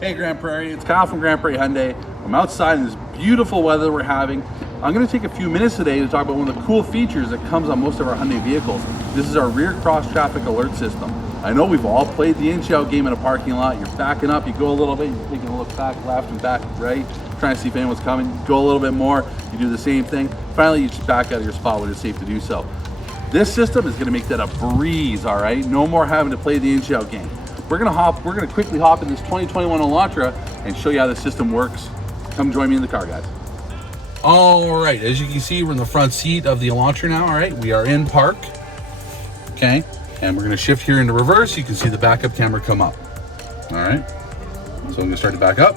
Hey Grand Prairie, it's Kyle from Grand Prairie Hyundai. I'm outside in this beautiful weather we're having. I'm going to take a few minutes today to talk about one of the cool features that comes on most of our Hyundai vehicles. This is our rear cross traffic alert system. I know we've all played the in-out game in a parking lot. You're backing up, you go a little bit, you're taking a look back left and back right, trying to see if anyone's coming. You go a little bit more, you do the same thing. Finally, you just back out of your spot when it's safe to do so. This system is going to make that a breeze, all right? No more having to play the in-out game. We're gonna quickly hop in this 2021 Elantra and show you how the system works. Come join me in the car, guys. All right, as you can see, we're in the front seat of the Elantra now, all right? We are in park, okay? And we're gonna shift here into reverse. You can see the backup camera come up, all right? So I'm gonna start to back up.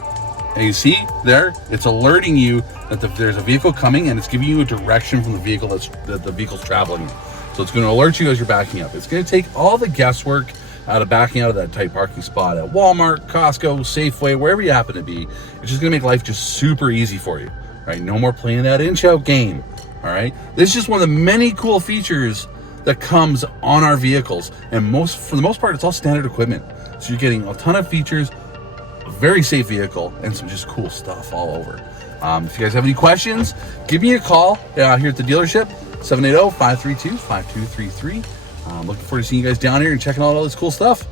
And you see there, it's alerting you that there's a vehicle coming and it's giving you a direction from the vehicle that the vehicle's traveling in. So it's gonna alert you as you're backing up. It's gonna take all the guesswork out of backing out of that tight parking spot at Walmart, Costco, Safeway, wherever you happen to be. It's just gonna make life just super easy for you, right? No more playing that in-out game, all right? This is just one of the many cool features that comes on our vehicles, and for the most part, it's all standard equipment. So you're getting a ton of features, a very safe vehicle, and some just cool stuff all over. If you guys have any questions, give me a call here at the dealership, 780-532-5233. I'm looking forward to seeing you guys down here and checking out all this cool stuff.